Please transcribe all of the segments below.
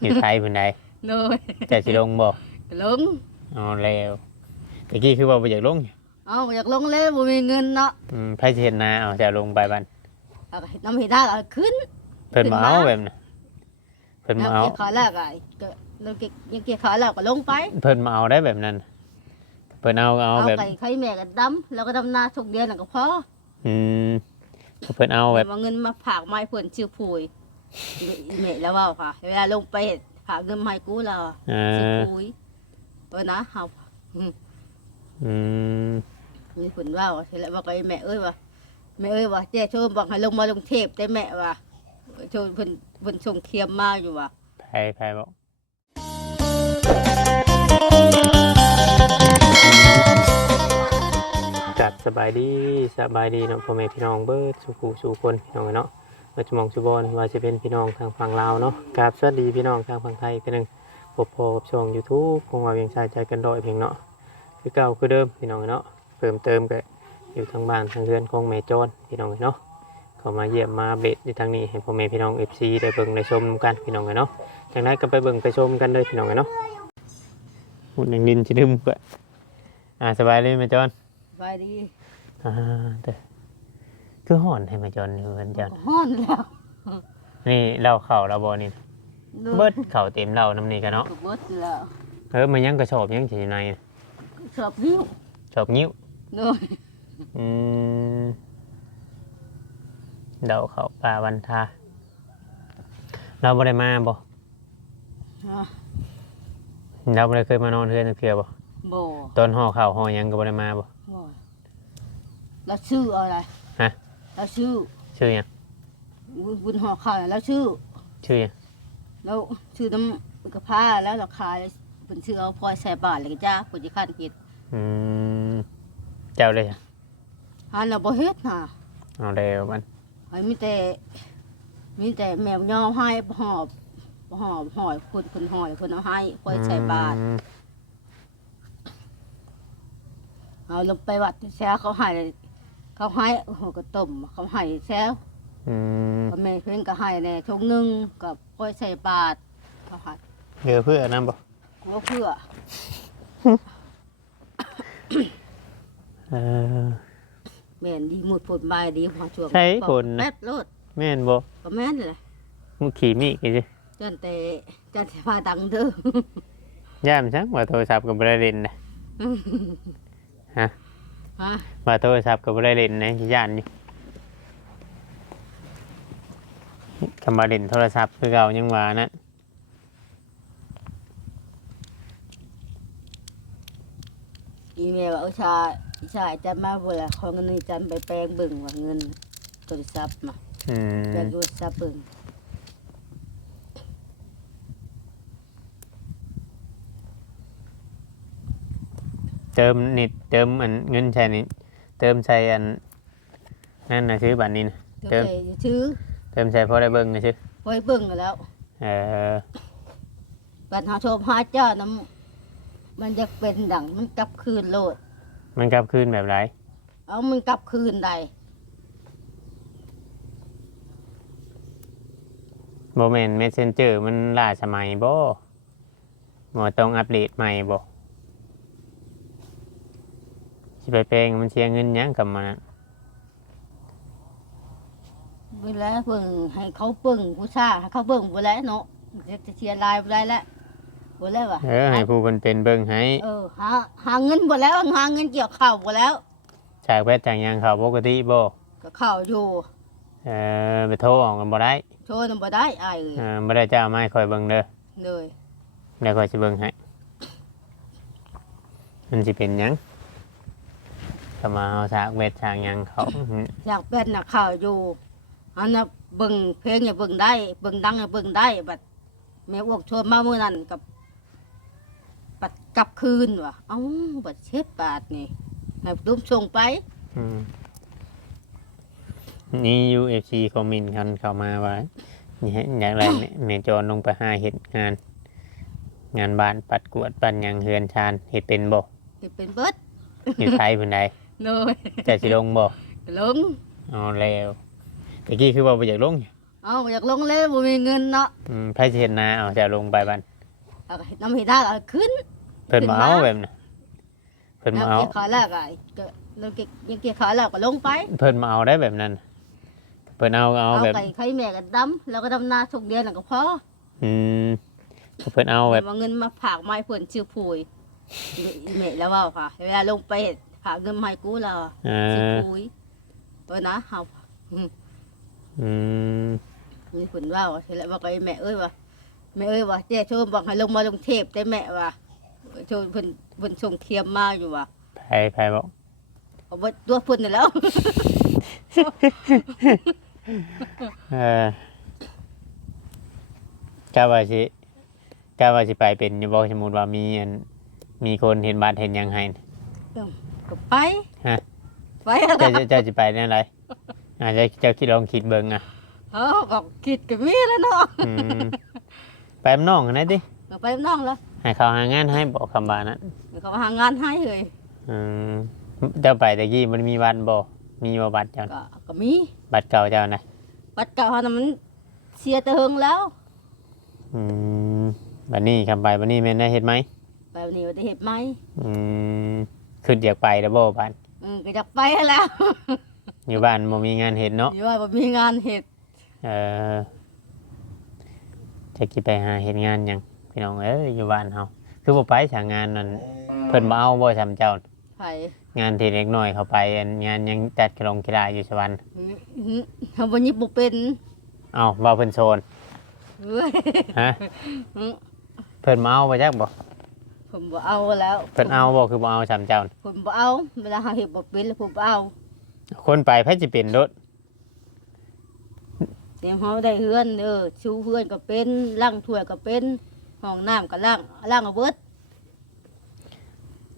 อยู่ไทยเพิ่นใดโดยจะสิลงบ่ลงเอาแล้วตะกี้คือว่าบ่อยากลงเอาบ่อยากลงเลยบ่มีเงินเนาะอืมไผสิเฮ็ดนาเอาจะลงไปบันเอาก็เฮ็ดน้ำเฮ็ดได้ก็เอาขึ้น เพิ่นบ่เอาขึ้นมาแบบนั้นเพิ่นบ่แล้วเอา เกี่ยวขาแล้วก็ก็เราเกี่ยวยังเกี่ยวขาแล้วก็ลงไปเพิ่นบ่เอาได้แบบนั้น เพิ่นเอาเอาเอาแบบไก่ไข่แม่ก็ดำแล้วก็ดำนาทุกเดือนแล้วก็พออืมเพิ่นเอาแบบเอาเงินมาฝากไมาให้เพิ่นชื่อพุย อีแม่แล้วเว้าค่ะ เวลาลงไปเฮ็ดฝากเงินมาให้กูแล้วอ่าชื่อพุยเออนะเฮาอืมมีผลว่าว่าทีละว่าก็ไอ้แม่เอ้ยว่าแม่เอ้ยว่าเจ้โชมบอกให้ลงมาลงเทพแต่แม่ว่าโชมเพิ่นเพิ่นส่งเทียมมาอยู่ว่าไผไผบอกจัดสบายดีสบายดีเนาะพ่อแม่พี่น้องเบิดสุขสู่คนพี่น้องเนาะ มาจะมองสุบอนว่าจะเป็นพี่น้องทางฝั่งลาวเนาะกราบสวัสดีพี่น้องทางฝั่งไทยเป็นหนึ่งพบพอกับช่อง YouTube ของว่าเวียงชายใจกันดอยเพียงเนาะคือเก่าคือเดิมพี่น้องเนาะเพิ่มเติมก็อยู่ทางบ้านทางเรือนของแม่โจนพี่น้องเนาะเข้ามาเยี่ยมมาอัปเบตอยู่ทางนี้ให้พ่อแม่พี่น้อง FC ได้เบิ่งได้ชมกันพี่น้องเนาะจังไดก็ไปเบิ่งไปชมกันเลยพี่น้องเนาะหุ่นยังดินชิลืมก็อ่าสบายเลยแม่โจนไปดีอ่าเด้อ คือห่อนให้แม่โจนอยู่แม่โจนฮ้อนแล้วนี่เหล่าเข่าเราบ่นี่ เบิดเข่าเต็มเหล่าน้ำนี่กันเนาะก็เบิดแล้วเออมันยังกระชอบยังสิอยู่ในชอบนิ้วชอบนิ้วโดยอืมเดาเขาป่าวันทาเราบ่ได้มาบ่อะเราบ่ได้เคยมานอนเฮือนจักเทื่อบ่บ่ตอนห่อข้าวห่อหยังก็บ่ได้มาบ่บ่แล้วชื่ออะไรฮะ แล้วชื่อชื่อหยังบุญห่อข้าวแล้วชื่อชื่อหยังแล้วชื่อน้ำกระพ้าแล้วราคาเพิ่นชื่อเอาพลอยใส่บาทเลยก็จ้าเพิ่นสิคันเฮ็ดอืมเจ้าเลยอะหันแล้วบ่เฮ็ดน่ะเอาเร็วมันไอ้มีแต่มีแต่แมวยอมให้หอบหอบหอยคนคนหอยคนเอาให้คอยใส่บาทอืมเอาลงไปวัดแซ่เขาให้ เขาให้หัวกระต้มเขาให้แซ่อืมก็แม่เพิ่นก็ให้แน่ชงหนึงกับคอยใส่บาทเขาให้เดี๋ยวเพื่อนํบ่กลัวเพื่อเออ แม่นดีหมดผลบายดีพอช่วงใช่ผลนะ แป๊บโลดแม่นบ่ก็แม่นเลยมึงขี่มีกี่สิจันแต่จันแต่พาตังเด้อย่ามจังว่าโทรศัพท์ก็บ่ได้เล่นนะฮะ ฮะว่าโทรศัพท์ก็บ่ได้เล่นนะย่านอยู่คำว่าเล่นโทรศัพท์คือเก่ายังว่านะอีเมลว่าเออชายชายจะมาบ่ละของเงินนี่จันไปแปลงเบิ่งว่าเงินโทรศัพท์มาอืม แปลงโทรศัพท์เบิ่ง เติมนิดเติมอันเงินใช่นี่เติมใส่อันนั่นนะชื่อบัตรนี้นะเติมชื่อเติมใส่พอได้เบิ่งนะชื่อไว้เบิ่งแล้วเออบัดหาโชมหาเจ้านํมันจะเป็นดังมันกลับคืนโลด มันกลับคืนแบบไรเอามันกลับคืนได้โมเมนต์เมสเซนเจอร์มันล่าสมัยบ่หมอต้องอัปเดตใหม่บ่ สิไปแปลงมันเสียเงินหยังกับมันอะเวลาเบิ่งให้เขาเบิ่งผู้ชายให้เขาเบิ่งบ่แล้วเนาะจะเชียร์ลายบ่ได้แล้วบ่แล้วว่ะเออให้ผู้คนเป็นเบิ่งให้เออหาหาเงินบ่แล้วหาเงินเกี่ยวข้าวบ่แล้วจากแพทย์จากหยังเขาปกติบ่ก็ข้าวอยู่เออไปโทรออกกันบ่ได้โชว์นำบ่ได้อ้ายเอ้ยเออบ่ได้จะเอาไม้คอยเบิ่งเด้อเลยเดี๋ยวคอยสิเบิ่งให้มันสิเป็นหยัง ถ้ามาเอาสากเวทสากหยังเขาอยากเป็นน่ะข้าวอยู่อันน่ะเบิ่งเพลงอย่าเบิ่งได้เบิ่งดังอย่าเบิ่งได้บัดแม่อ้วกชวนมามื้อนั้นกับบัดกลับคืนว่ะเอ้าบัดเช็ดบาทนี่ให้ตุ้มส่งไปอืมนี่ UFC คอมเมนต์กันเข้ามาว่านี่ให้อยากไรเนี่ยเมจรลงไปหาเห็ดงาน งานบ้านปัดกวาดปันหยังเฮือนชานเห็ดเป็นบ่ที่เป็นเบิด อยู่ไทยเพิ่นใด เลยจะสิลงบ่ลงเอ๋อแล้วตะกี้คือว่าบ่อยากลงเอาอยากลงเลยบ่มีเงินเนาะอืมไผสิเฮ็ดนาเอาจะลงไปบันเอาก็เฮ็ดน้ำเฮ็ดได้ก็เอาขึ้นเพิ่นบ่เอาขึ้นมาแบบน่ะเพิ่นบ่น้ำเอาเกี่ยวขาแล้วก็ก็เราเกี่ยวยังเกี่ยวขาแล้วก็ลงไป เพิ่นบ่เอาได้แบบนั้นเพิ่นเอาเอาเอาแบบไก่ไข่แม่ก็ดำแล้วก็ดำนาทุกเดือนแล้วก็พออืมเพิ่นเอาแบบเอาเงินมาฝากมาให้เพิ่นชื่อปุ๋ยอีแม่แล้วเว่าค่ะเวลาลงไป เฮ็ดฝากเงินมาให้กูแล้วอ่าชื่อปุ๋ยตัวนะเฮาอืมมีผลว่าว่าเสร็จแล้วว่าก็ไอ้แม่เอ้ยว่าแม่เอ้ยว่าเจ้โชมบอกให้ลงมาลงเทพได้แม่ว่าโชมเพิ่นเพิ่นส่งเคียมมาอยู่ว่าไผไผบอกเอาบ่ตัวเพิ่นนี่แหล้ว เออกะว่าสิกะว่าสิไปเป็นอยู่บ่สมมุติว่ามีอันมีคนเห็นบาดเห็นหยังให้น่ะ ก็ไปฮะ ไปอะไรเจะจะจะสิไปแนวใดอาจจะจะคิดลองคิดเบิ่งอะเออก็คิดก็มีแล้วเนาะอืมไปกับน้องกันได้ติก็ไปน้องแล้วให้เขาหางานให้บอกคำบานั้นเดี๋ยวเขามาหางานให้เลยอืมเจ้าไปตะกี้มันมีวันบ่มีบ่บัตรเจ้าก็ก็มีบัตรเก่าเจ้านะบัตรเก่าเฮานะมันเสียแต่เฮิงแล้ว อืมบัดนี้คำไปบัดนี้แม่นได้เฮ็ดไหมแบบนี้ว่าได้เฮ็ดไหมอืม คืออยากไปแล้วบ่บัดอืมก็อยากไปแล้ว อยู่บ้านบ่มีงานเฮ็ดเนาะอยู่ว่าบ่มีงานเฮ็ดเออจะกี่ไปหาเห็นงานหยังพี่น้องเอ้ยอยู่บ้านเฮาคือบ่ไปฉางงานนั่นเพิ่นบ่เอาบ่ทำเจ้า ไผงานที่เล็กน้อยเขาไปอันงานยังจัดกระลงกีฬาอยู่สวรรค์อื้อหือเฮาบ่ยิบบ่เป็นเอ้าว่าเพิ่นโซนเอ้ยฮะอื้อเพิ่นมาเอาบ่จักบ่ ผมบ่เอาแล้วเพิ่นเอาบ่คือบ่เอาทำเจ้าผมบ่เอาเวลาเฮาเฮ็ดบ่เป็นแล้วผมบ่เอาคนไปไผสิเป็นรถเดี๋ยวเฮาได้เฮือนเออชูเฮือนก็เป็นล้างถ้วยก็เป็นห้องน้ำก็ล้างล้างเอาเบิด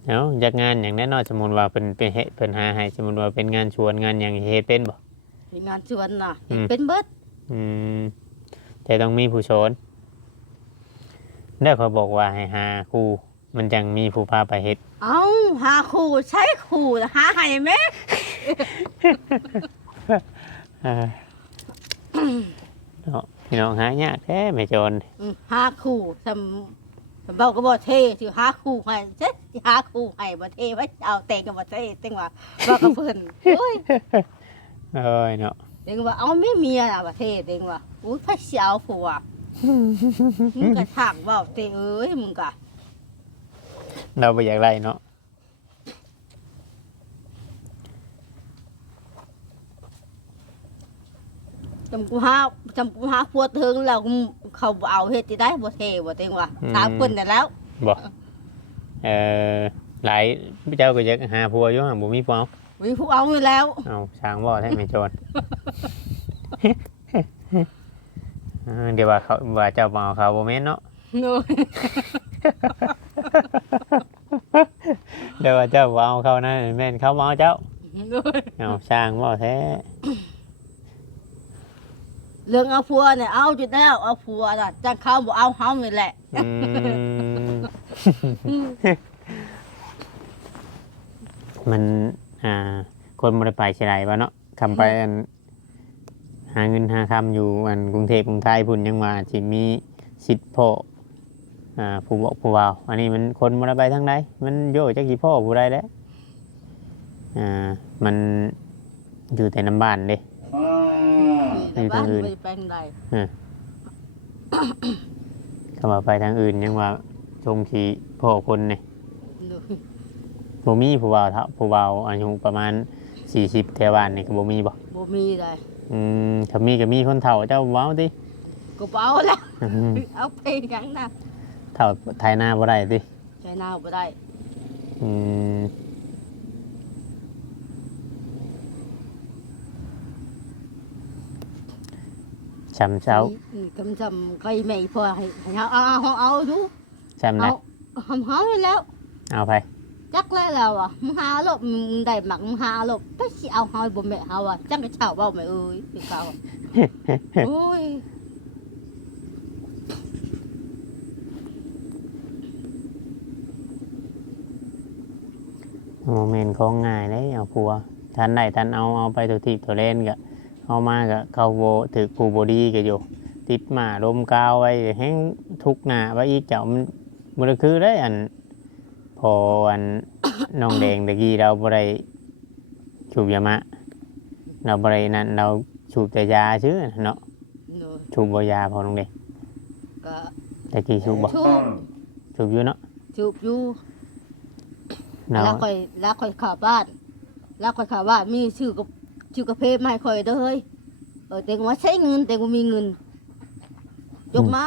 เอ้าอยากงานหยังแน่นอนสมมุติว่าเพิ่นเป็นเฮ็ดเพิ่นหาให้สมมุติว่าเป็นงานชวนงานหยังเฮ็ดเป็นบ่ มีงานชวนน่ะอืม เป็นเบิดอืมแต่ต้องมีผู้สอนแล้วเขาบอกว่าให้หาครู มันจังมีผู้พาไปเฮ็ด เอาหาครูใช้ครูหาให้แม่อ่าเนาะพี่น้องหายากแท้ไม่โจรอืมหาครูทำทำเบาก็บ่เท่สิหาครูให้เจ๊สิหาครูให้บ่เท่ไว้เอาแต่งก็บ่เท่แต่งว่าบ่กับเพิ่นโอ้ยเอ้ยเนาะเต็งว่าเอาไม่เมียน่ะบ่เท่เต็งว่าอุ้ยพระเสียวผัวมึงก็ถากเว้าเตเอ้ยมึงก็ เราไปอยากไรเนาะจำกูหาจำกูหาผัวเทิงแล้วเขาบ่เอาเฮ็ดสิได้บ่เท่บ่เต็งว่าถามเพิ่นนั่นแล้วบอกเออหลายเจ้าก็อยากหาผัวอยู่ห่างบ่มีผัวเอามีผู้เอาอยู่แล้วเอาช้างบ่แท้ไม่โจร เออเดี๋ยวว่าเขาว่าเจ้าบ่เอาเขาบ่แม่นเนาะโน้ย เดี๋ยวว่าเจ้าบ่เอาเขานะแม่นเขาบ่เอาเจ้าโน้ยเอาช้างบ่แท้เรื่องเอาผัวเนี่ยเอาอยู่แล้วเอาผัวน่ะจังเขาบ่เอาเฮานี่แหละอืมมันอ่า คนบ่ได้ไปเชียงรายบ่เนาะคำไปอันหาเงินหาคำอยู่อันกรุงเทพกรุงไทยพุ่นยังว่าสิมีสิทธิ์พ่อ อ่าผู้บอกผู้ว่าวอันนี้มันคนบ่ได้ไปทางใดมันโยจักสิพ่อผู้ใดแหล้วอ่ามันอยู่แต่น้ำบ้านเด้ แต่บ้านไปแปลงใดคำว่าไปทางอื่นยังว่าชงสีพ่อคนเนี่ยโน้ยบ่มีผู้ว่าวเท่าผู้ว่าวอายุประมาณ40แถวบ้านนี่ก็บ่มีบ่บ่มีได้อืมถ้ามีก็มีคนเฒ่าเจ้าเว้าติ ก็บ่เอาแล้วอืมเอาเพลงหยังน่ะ เฒ่าไทยนาบ่ได้ติใช้นาวบ่ได้ อืมชำเช้าอืมกำจำไก่แม่พอให้ให้เฮาเอาเอาเอาดูชำเอานะหำเฮาให้แล้ว เอาไปจักแล้วแล้วอะมึงหาลบมึงได้หมักมึงหาลบไปสิเอาเฮาบ่แม่เฮาอะจังกะเช้าเว้าแม่เอ้ยพี่เขาอะโอ้ย โมเมนต์ของง่ายเลยเอาผัวทันได้ทันเอาเอาไปตัวที่ตัวเล่นก็เอามาก็เขาโบถือกูโบดีก็อยู่ ติดหมาลมกาวไว้แห้งทุกหน้าไว้อีกเจ้ามันมันก็คือได้อัน พออันน้องแดงตะกี้เราบ่ได้สูบยามะ เราบ่ได้นั่นเราสูบแต่ยาชื่อเนาะโดยสูบบ่ยาพอน้องแดงก็ตะกี้สูบบ่ชูบสูบอยู่เนาะจูบอยู่ แล้วคอยแล้วคอยข่าบ้าน แล้วคอยข่าบ้านมีชื่อกับชื่อกาแฟมาให้คอยเด้อเฮ้ยเออเต็งว่าใช้เงินเต็งว่ามีเงินยกมา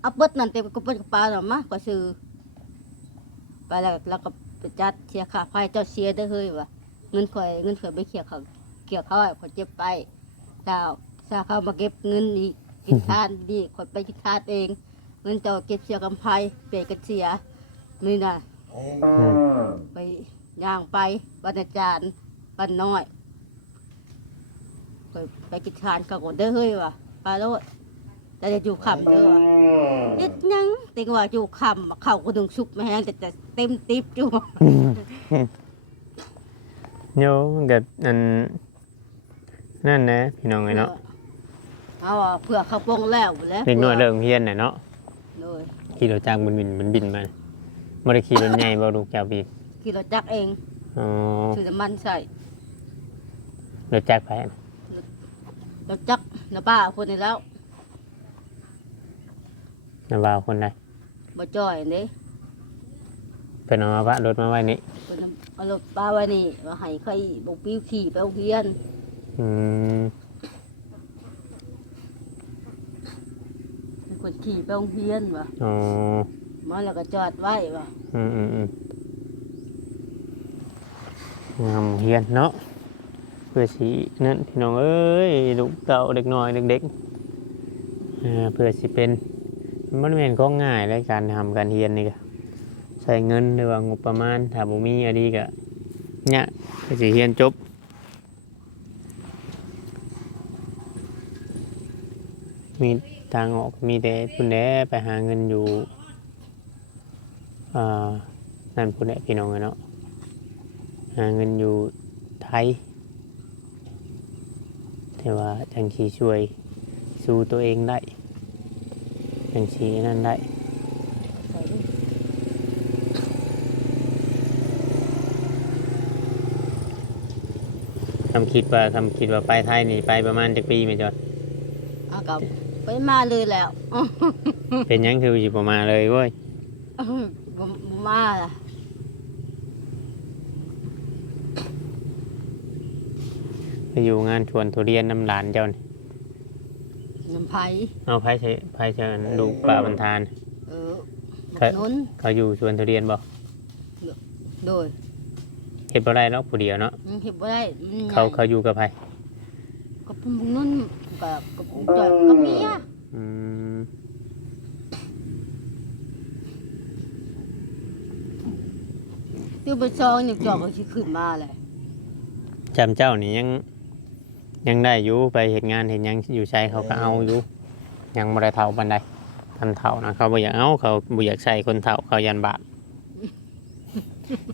เอาเบิดนั่นเต็งก็เปิดกระเป๋าหน่อมาก็ซื้อไปแล้วแล้วก็ไปจัดเสียค่าไฟเจ้าเสียเด้อเฮ้ยว่ะเงินคอยเงินคอยไปเกี่ยวเขาเกี่ยวเขาไอ้ค่อยเจ็บไปเจ้าถ้าเขามาเก็บเงินอีกกินทานดีค่อยไปกินทานเอง เงินเจ้าเก็บเสียกำไพเปลี่ยนกันเสียนี่นะ ไปย่างไปวันอาจารย์วันน้อย ไปไปกินทานกับคนเด้อเฮ้ยว่ะปลาโลดแต่จะอยู่คำเด้อว่ะเฮ็ดหยังติงว่าอยู่คำเข้าวก็ดึงสุกมาแห้งแต่แต่เต็มติบอยู่ โยกับอันนั่นนะพี่น้องไงเนาะเอาอะเผื่อเขาวโปงแล้วพู้นแหล้วเด็กน้อยเริ่มเฮียนน่ะเนาะเลย ขี่รถจักรมันบินมันบินมา บ่ได้ขี่รถใหญ่บ่ลูกเจ้าบินขี่รถจักรเองอ๋อถือน้ำมันใส่รถจักรไปน่ะรถจักรนะป้าคนนี้แล้วน้าบ่าวคนใดบ่จ่อยนี่เพิ่นเอามาพะรถมาไว้นี่เพิ่นเอารถป้าไว้นี่มาให้ใครบ่ปิ้วขี่ไปโรงเรียนอืมเป็นคนขี่ไปโรงเรียนว่ะอ๋อ มาแล้วก็จอดไว้ว่ะอืมอืมอืมงามเฮียนเนาะเพื่อสินั่นพี่น้องเอ้ยลูกเต่าเด็กน้อยเด็กๆอ่าเพื่อสิเป็นมันแม่นของง่ายเลยการทำการเฮียนนี่ก็ใช้เงินหรือว่างบประมาณถ้าบ่มีอะดีก็เนี่ยก็สิเฮียนจบมีทางออกมีแต่พุ่นแหละไปหาเงินอยู่ นั่นพุ่นแหละพี่น้องอะเนาะหาเงินอยู่ไทย แต่ว่าจังชีช่วยสู้ตัวเองได้จังชีนั่นได้ใส่ดิคำคิดว่าคำคิดว่าไปไทยนี่ไปประมาณจักปีไหมจอดเอากับไปมาเลยแล้วอื้อเป็นหยังคืออยู่ประมาณเลยเว้ยบ่บ่ มาล่ะไปอยู่งานชวนทุเรียนน้ำหลานเจ้านี่น้ำไผเอาไผใช้ไผใช้ลูกป่าบรรทาน เออครับับกนุนเขาอยู่ชวนทุเรียนบ่โดยเห็ดบ่ได้เนาะผู้เดียวเนาะมันเฮ็ดบ่ได้มันใหญ่เขาเขาอยู่กับไผกับบักนุนกับกับจอยกับเมียอืม ตื้อไปซองนี่จอกก็สิขึ้นมาเลยจำเจ้านี่ยังยังได้อยู่ไปเห็นงานเห็นยังอยู่ใช้เขาก็เอาอยู่ ยังบ่ได้เท่าบันไดทันเท่านะเขาบ่อยากเอาเขาบ่อยากใส่คนเท่าเขายันบาป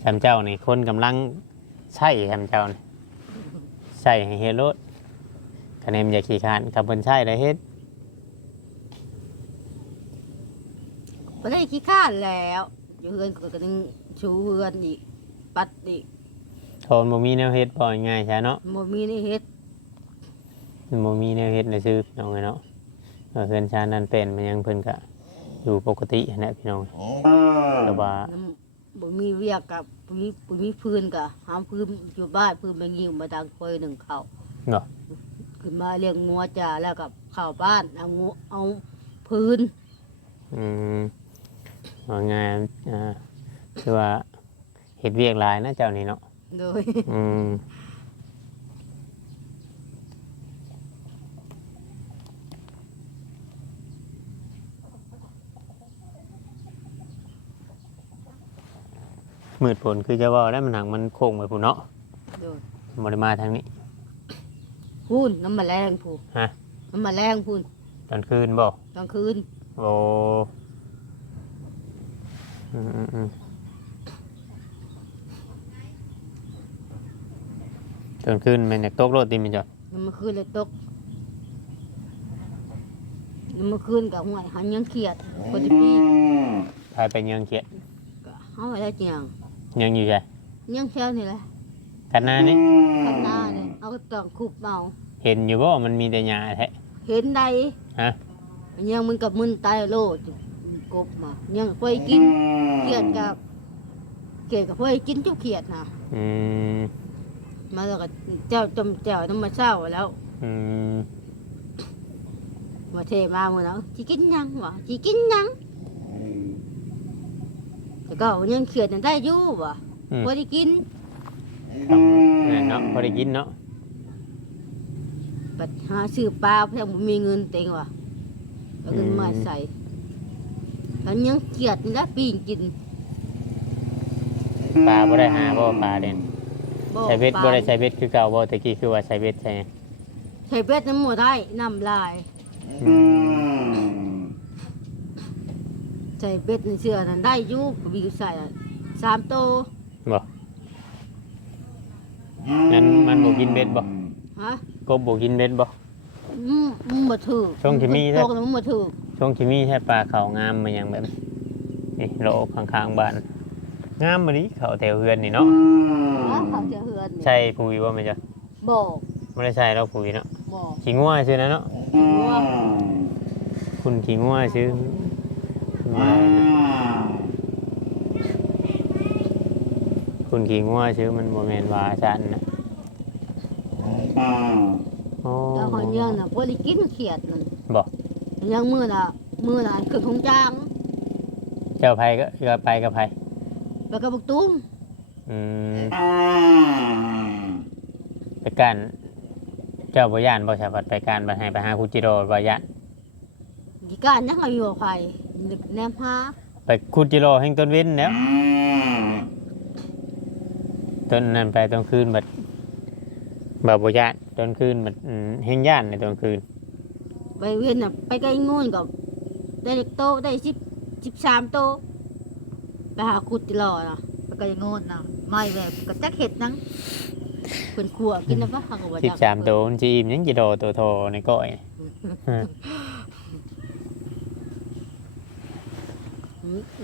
จำเจ้านี่คนกำลังใช่จำเจ้านี่ใช่ให้เฮ็ดรถคะแนนอย่าขี้ขานกับเพิ่นใช่ได้เฮ็ดบ่ได้ขี้ข้านแล้วอยู่เฮือนก็ก็นึง ชูเฮือนอีก ปัดอีกโทนบ่มีแนวเฮ็ดบ่ง่ายใช่เนาะบ่มีนี่เฮ็ดมันบ่มีแนวเฮ็ดในซื้อพี่น้องเอ้ยเนาะเออเพื่อนชาตินั่นเป็นมันยังเพิ่นก็อยู่ปกติหั้นแหละพี่น้องแต่ว่าน้ำบ่มีเวียกกับบ่มีบ่มีพื้นก็หามพื้นอยู่บ้านพื้นมายิงมาดังคอยหนึ่งเขาเนาะขึ้นมาเลี้ยงงัวจ่าแล้วกับเข้าบ้านเอางัวเอาพื้นอืมว่างานอ่า คือว่าเฮ็ดเวียกหลายนะเจ้านี่เนาะโดยอืมมืดฝนคือจะเว่าได้มันหนังมันโค้งไปผู้นเนาะโดยบ่ได้มาทางนี้ พูนน้ำมาแรงพูนฮะ น้ำมาแรงพูนตอนคืนบ่กลางคืนโอ้อืมอืมอืม ตอนคืนแมันอยากตกรถติมันจ้ะโยังเมื่อคืนเลยตกยังเมื่อคืนกับห่วยหันยังเครียดคนที่พี่พายไปยังเขียดก็เอาไว้แล้วเจียงยังอยู่ใช่ยังแค่นี่แหละกันหน้านี่ข้างหน้าเลยเอาตองคุบเมาเห็นอยู่บ่มันมีแต่หญ้าแท้ เห็นใดฮะ ยังมึงกับมึนตายโลดกบมายังค่อยกินเครียดกับเกลียดกับค่อยกินจุกเขียดนะอืม มาแล้วก็เจ้าจมเจ้าน้ำมาเช้าแล้วอืมมาเทมาเมื่อแล้วจีกินยังวะจีกินยังแต่ก็ยังเขียดยังได้อยู่วะอืมพอได้กินทำนั่นเนาะพอได้กินเนาะปัดหาซื้อปลาเพื่อบ่มีเงินเต็งวะเอาเงินมาใส่อันยังเขียดนี่ละปีนกินปลาบ่ได้หาบ่ปลาเด่นบ่ ใส่เบ็ดปลาบ่ได้ใส่เบ็ดคือเก่าบ่ตะกี้คือว่าใส่เบ็ดใช่ใส่เบ็ดน้ำหมดได้น้ำลายอืมใส่เบ็ดในเสื้อนั้นได้อยู่ก็มีใส่อะสามโตบ่งั้นมันบ่กินเบ็ดบ่ฮะกบบ่กินเบ็ดบ่อืมมันบ่ถือช่วงที่มีตใช่กแล้วมันบ่ถือช่วงที่มีใช่ปลาเขางามมาอย่างแบบนี้นี่โลข้างๆบ้าน งามมาดิเขาแถวเฮือนนี่เนาะแล้วเขาจะเฮือนนี่ใช่ปุ๋ยว่าไหมจ๊ะบ่ไม่ได้ใช่เราปุ๋ยเนาะบ่ขี้งัวชื่อนะเนาะว่าคุณขี้งัวชื่อมาคุณขี้งัวชื่อมันโมเมนวาชันนะโอ้แล้วหอยเยื่องน่ะบ่ได้กินเขียดนั่นบอกยังมื้อน่ะมื้อน่ะคือของจ้างเจ้าไผก็เรือไปกับไผ แล้วก็บักตุ้มอืมไปการเจ้าบ่ย่านบ่ใช่บัดไปการบัดให้ไปหาคุจิโร่บ่ย่านกี่การยังเอาอยู่กับไผนึกแนมหาไปคุจิโร่แห่งต้นเว้นแล้วต้นนั้นไปตอนคืนบัดบ่บ่ย่านตอนคืนบัดอืมแห่งย่านในตอนคืนไปเวียนน่ะไปไกลงูนก็ได้เล็กโตได้10 13โต ไปหาขุดติลอน่ะไปไกลงูนน่ะไม่แบบก็จักเฮ็ดนังเพิ่นขัวกินนะปะเขาก็บ่สิบจักสามโตมันจะอิ่มยังจะโดตัวโทในก้อยอืม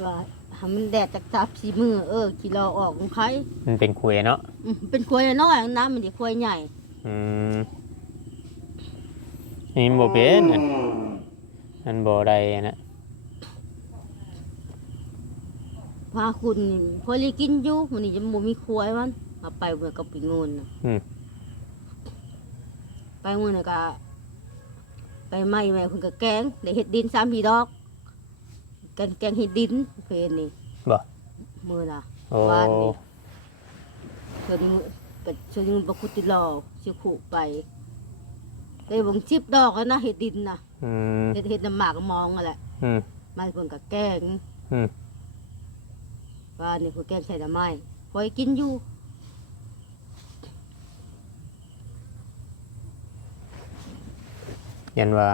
ว่าให้มันแดดจากจับสีมือเออกิโลออกของไผมันเป็นคุยเนาะอืมเป็นควายน้อยน้ำมันดีควายใหญ่อืมนี่มันบ่เป็นอันอันบ่ได้นะ พาคุณนี่พอลีกินอยู่มันนี่จะบ่มีควายมันเอาไปเมื่อกับปีงูนน่ะอืม ไปมื้อน่ะก็ไปไหม้แม่เพิ่นก็แกงได้เฮ็ดดิน3 4ดอกแกงแกงเฮ็ดดินเพิ่นนี่บ่ มื้อน่ะ โอ้วานนี่เพิ่นมื้อก็ชวนบ่คุติรอสิขู่ไปได้บ่ง10ดอกแล้วนะเฮ็ดดินน่ะอืมเฮ็ดเฮ็ดน้ำหมากมองนั่นแหละ อืมมาเพิ่นก็แกงอืม ว่านี่เพิ่นแกงใส่น้ำไม้พอยกินอยู่ยันว่า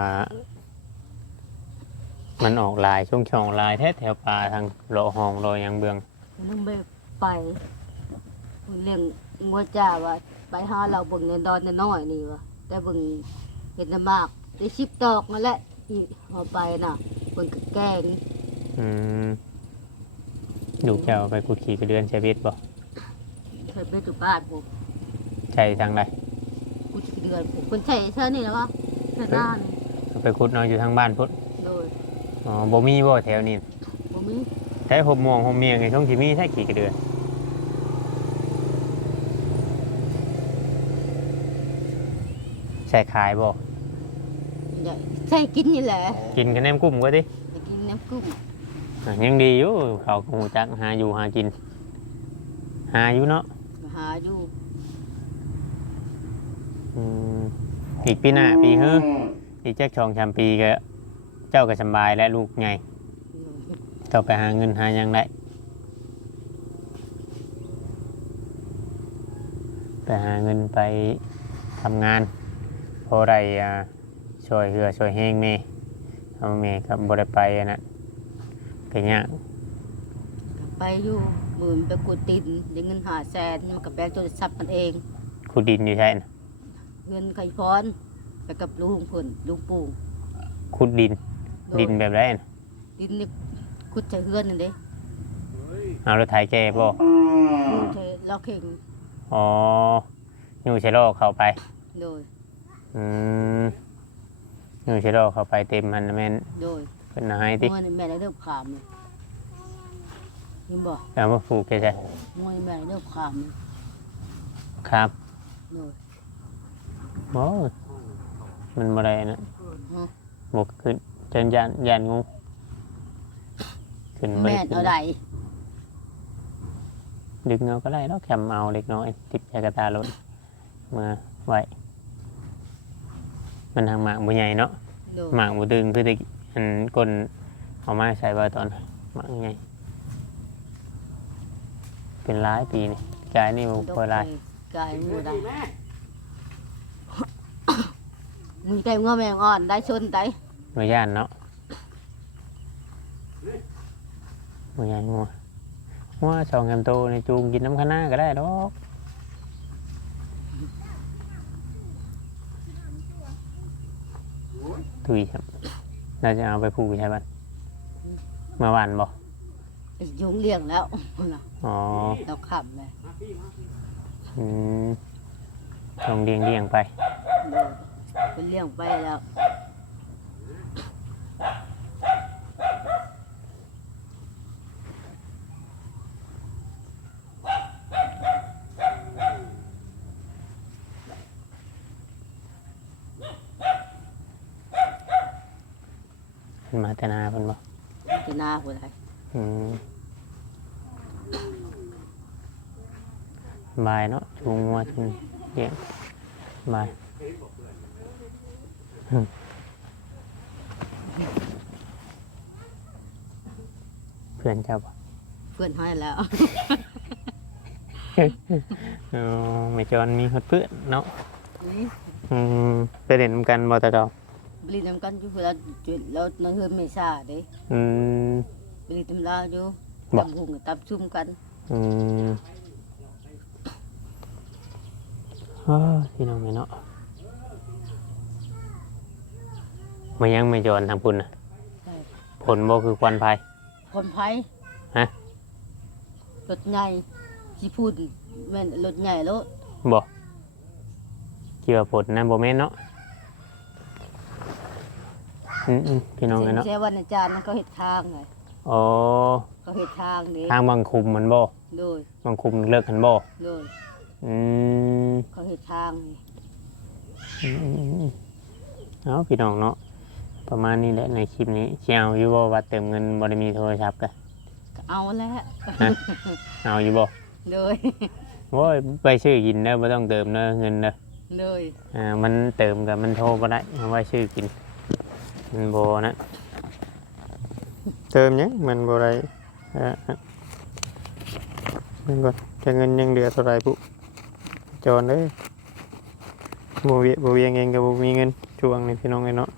มันออกลายช่วงช่องลายแท้แถวป่าทางโลหองโลหยังเบืองมึงไปไปเพิ่นเลี้ยงงัวจ้าว่าไปหาเราเบิ่งในดอนน้อยๆนี่ว่าแต่เบิ่งเฮ็ดน้ำหมากได้10ดอกนั่นแหละอีเอาไปน่ะเพิ่นก็แกงอืม ลูกเจ้าไปกุดขี่กระเดือนใช้เบ็ดบ่เคยไปตุบ้านผมใช่ทางใดกูสิเดือนผมเพิ่นใช้เท่านี้แล้ววะเท่านั้นไปขุดเนาะอยู่ทางบ้านพุทธโดยอ๋อบ่มีบ่แถวนี้บ่มีใช้หบม่วงหบเมียงในช่วงที่มีแท้ขี่กระเดือนใส่ขายบ่อย่าใช้กินนี่แหละกินกันแนมกุ้มก็ดิอย่ากินน้ำกุ้ง อะยังดีอยู่เขาคงจักหาอยู่หากิน หาอยู่เนาะหาอยู่อืมอีกปีหน้าปีเฮ้ออีกแจ็คชองชามปีก็ เจ้าก็สำบายและลูกไงเจ้าไปหาเงินหาหยังได้ไปหาเงินไปทำงาน พอได้อ่าช่วยเหือช่วยแห้งเมเอาเมกับบได้ไปอันนั้น ก็ยากไปอยู่หมื่นไปกดตินได้เงินหาแสนมันก็แบกโทรศัพท์มันเองขุดดินอยู่ใช่นะเฮือนไข่พรไปกับลุงเพิ่นลุงปู่ขุดดิน โดยดินแบบไรน่ะดินนี่ขุดใส่เฮือนนั่นเด้เอารถไถแก่บ่ลุงเทเราเข่งอ๋อยูเชโร่เข้าไป โดย อืมยูเชโร่เข้าไปเต็มมันแม่นโดย เพิ่นเอาให้ติมวยนี่แม่ได้เริ่มขามเลยยินบ่เอามาปลูกแค่ใช่มวยแม่ได้เริ่มขามเลยครับโดยโอ้มันบ่ได้นะฮะบกขึ้นเจนยานยานงูขึ้นบ่แม่ได้ขึ้เอานใดดึงเอาก็ได้เนาะแคมเอาเล็กน้อยติดยากระตาลนมาไว้มันทางหมากบุใหญ่เนาะโดยหมากบุดึงคือตะกี้ อันก้นเอามาใส่ไว้ตอนหมากใหญ่เป็นหลายปีนี่กายนี่มันพอหลายกายมือได้มึงใจงัวแมงอ่อนได้ชนได้มาย่านเนาะมาย่านงัวงัวสองแกมโตในจูงกินน้ำข้างหน้าก็ได้ดอก ตุยครับ เราจะเอาไปผูกใช่ปะมาหวานบ่ยุงเลี้ยงแล้วอ๋อเราขำเลยอืมลองเลี้ยงเลี้ยงไปโดยเป็นเลี้ยงไปแล้ว นมาแต่นาเพิ่นบ่จะนาหัวไรอืมบายเนาะจูงวัวจูงเลี้ยงบายอืมเพื่อนเจ้าบ่เพื่อนให้แล้ว เออไม่จอนมีฮอดเพื่อนเนาะอืมไปเล่นนำกันบ่ตาดอ กบรินำกันอยู่เวลาจุดแล้วในเฮือนไม่ซาเด้อืมบริตำลาอยู่บ่ ตำหุงตับซุ่มกันอืมอ้าวพี่น้องเนาะมายังไม่จอนทางพุ่นนะใช่ผลบ่คือควันภัยคนไผ่ฮะ รถใหญ่ที่พูดแม่นรถใหญ่แล้วบ่เกี่ยวกับผลนะบ่แม่นเนาะ อืมอืมพี่น้องเสียงเนาะเสียวันอาจารย์นั่นเขาเห็ดทางไงอ๋อเขาเห็ดทางนี้ทางบางคุมมันบ่โดยบางคุมเลิกกันบ่โดยอืมเขาเห็ดทางนี่อืมอืมอืมเอาพี่น้องเนาะประมาณนี้แหละในคลิปนี้เชียวอยู่บ่ว่าเติมเงินบ่ได้มีโทรศัพท์กันก็เอาแล้วเอาอยู่บ่โดยโอ้ยไปซื้อกินเด้อบ่ต้องเติมเด้อเงินเด้อโดยอ่ามันเติมกับมันโทรบ่ได้เอาไว้ซื้อกิน มันบ่นะ เติมหยังมันบ่ได้เอ่อนั่นก่อนจะเงินยังเหลือเท่าไรปุ๊จอนเลยบ่เวียบ่เวียงเองก็บ่มีเงินช่วงนี้พี่น้องไอ้เนาะ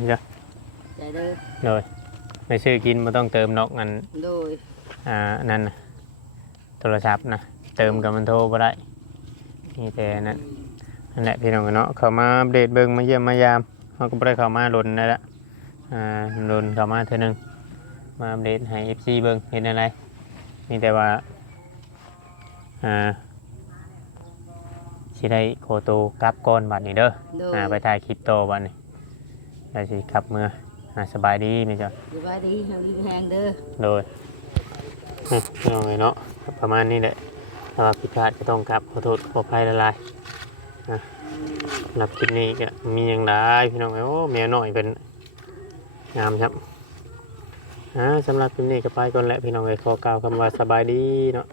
อะจ้ะใจเด้อเลยไปซื้อกินบ่ต้องเติมนอกอันโดยอ่านั่นน่ะโทรศัพท์นะเติมกับมันโทรบ่ได้นี่แต่นั่นนั่นแหละพี่น้องเนาะเขามาอัปเดตเบิ่งมาเยี่ยมมายามเขาก็บ่ได้เข้ามาลนนั่นแหละอ่าลนเข้ามาเท่านึงมาอัปเดตให้ FC เบิ่งเห็นอะไรมีแต่ว่าอ่าสิได้โคโตวกลับก่อนบัดนี้เด้อโดยอ่าไปถ่ายคลิปโตบัดนี้ แล้วสิกลับเมื่ออ่าสบายดีไหมจ๊ะสบายดีเฮาดีแหงเด้อโดยเอาไงเนาะประมาณนี้แหละถ้าว่าผิดพลาดก็ต้องกลับขอโทษขออภัยละลายๆนะสำหรับคลิปนี้ก็มีอย่างไรพี่น้องเอ้ยโอ้แมวหน่อยเป็นงามครับอ่าสำหรับคลิปนี้ก็ไปก่อนแหละพี่น้องเอ้ยขอกล่าวคำว่าสบายดีเนาะ